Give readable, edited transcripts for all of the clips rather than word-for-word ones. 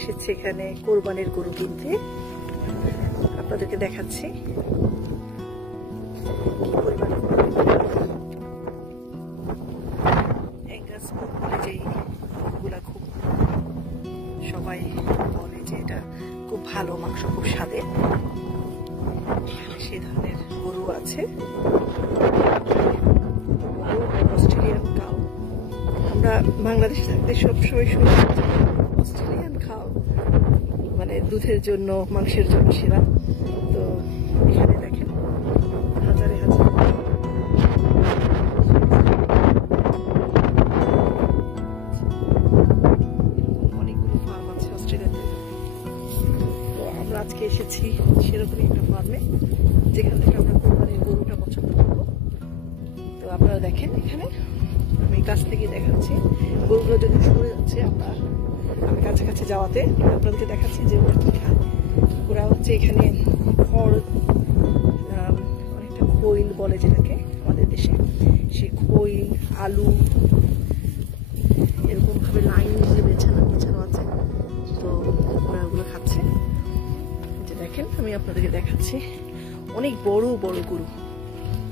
এসেছি এখানে কোরবানির গরু কিনতে। আপনাদেরকে দেখাচ্ছি কি পরিমাণ গরুগুলা খুব সবাই বলে যে এটা খুব ভালো মাংস, খুব স্বাদের। সেই ধরনের গরু আছে। অস্ট্রেলিয়ান কাউ, আমরা বাংলাদেশে থাকতে সবসময় শুনি অস্ট্রেলিয়ান কাউ মানে দুধের জন্য, মাংসের জন্য সেরা। তো এখানে দেখেন হাজারে হাজার অনেকগুলো ফার্ম আছে অস্ট্রেলিয়াতে। তো আমরা আজকে এসেছি সেরকমই একটা ফার্মে, যেখান থেকে আমরা কোরবানির গরুটা পছন্দ করবো। তো আপনারা দেখেন, এখানে আমি কাছ থেকে দেখাচ্ছি গরুগুলো যদি সরে যাচ্ছে, আমি কাছাকাছি যাওয়াতে আপনাদেরকে দেখাচ্ছি যে ওরা কি খায়। ওরা হচ্ছে এখানে খড়, অনেকটা খৈল বলে যেটাকে আমাদের দেশে, সে খৈল, আলু এরকম ভাবে লাইন দিয়ে বেছানো আছে। তো ওরা ওগুলো খাচ্ছে। যে দেখেন, আমি আপনাদেরকে দেখাচ্ছি অনেক বড় বড় গরু।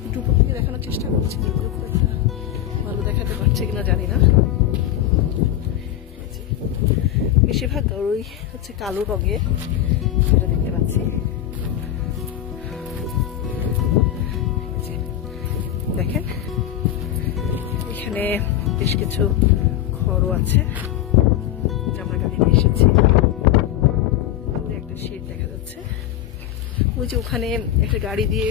একটু উপর থেকে দেখানোর চেষ্টা করছি, যেগুলো খুব একটা ভালো দেখাতে পারছে কিনা জানি না। বেশিরভাগ গরুই হচ্ছে কালো রঙের, সেটা দেখতে পাচ্ছি। দেখেন এখানে বেশ কিছু ঘরও আছে, আমরা গাড়ি নিয়ে এসেছি। একটা শেড দেখা যাচ্ছে, ওই যে ওখানে একটা গাড়ি দিয়ে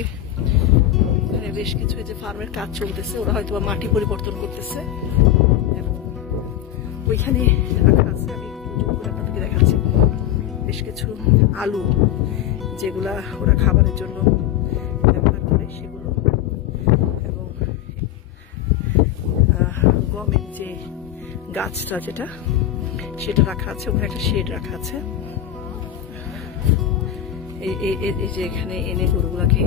ওখানে বেশ কিছু যে ফার্মের কাজ চলতেছে, ওরা হয়তো মাটি পরিবর্তন করতেছে। ওইখানে রাখা আছে, আমি আপনাদেরকে দেখাচ্ছি বেশ কিছু আলু, যেগুলা ওরা খাবারের জন্য ব্যবহার করে সেগুলো, এবং গমের যে গাছটা যেটা সেটা রাখা আছে। ওখানে একটা শেড রাখা আছে। এই যে এখানে এনে গরুগুলাকে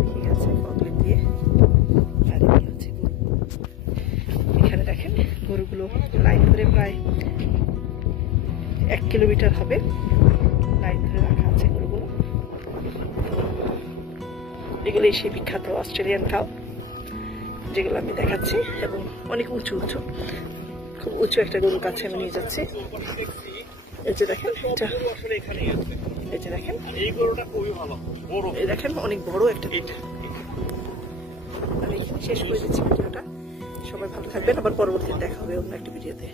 রেখে গেছে পকেট দিয়ে। আর হচ্ছে এখানে দেখেন গরুগুলো লাইন ধরে প্রায় 1 কিলোমিটার হবে লাইন ধরে রাখা আছে গরুগুলো। এগুলো সেই বিখ্যাত অস্ট্রেলিয়ান কাউ যেগুলো আমি দেখাচ্ছি, এবং অনেক উঁচু উঁচু, খুব উঁচু একটা গরুর কাছে আমি নিয়ে যাচ্ছি। এই যে দেখেন, এই যে দেখেন, এই গরুটা খুবই ভালো, এই দেখেন অনেক বড় একটা গরু। আমি এখানে শেষ করে দিচ্ছি ভিডিওটা। সবাই ভালো থাকবেন, আবার পরবর্তীতে দেখা হবে অন্য একটা ভিডিওতে।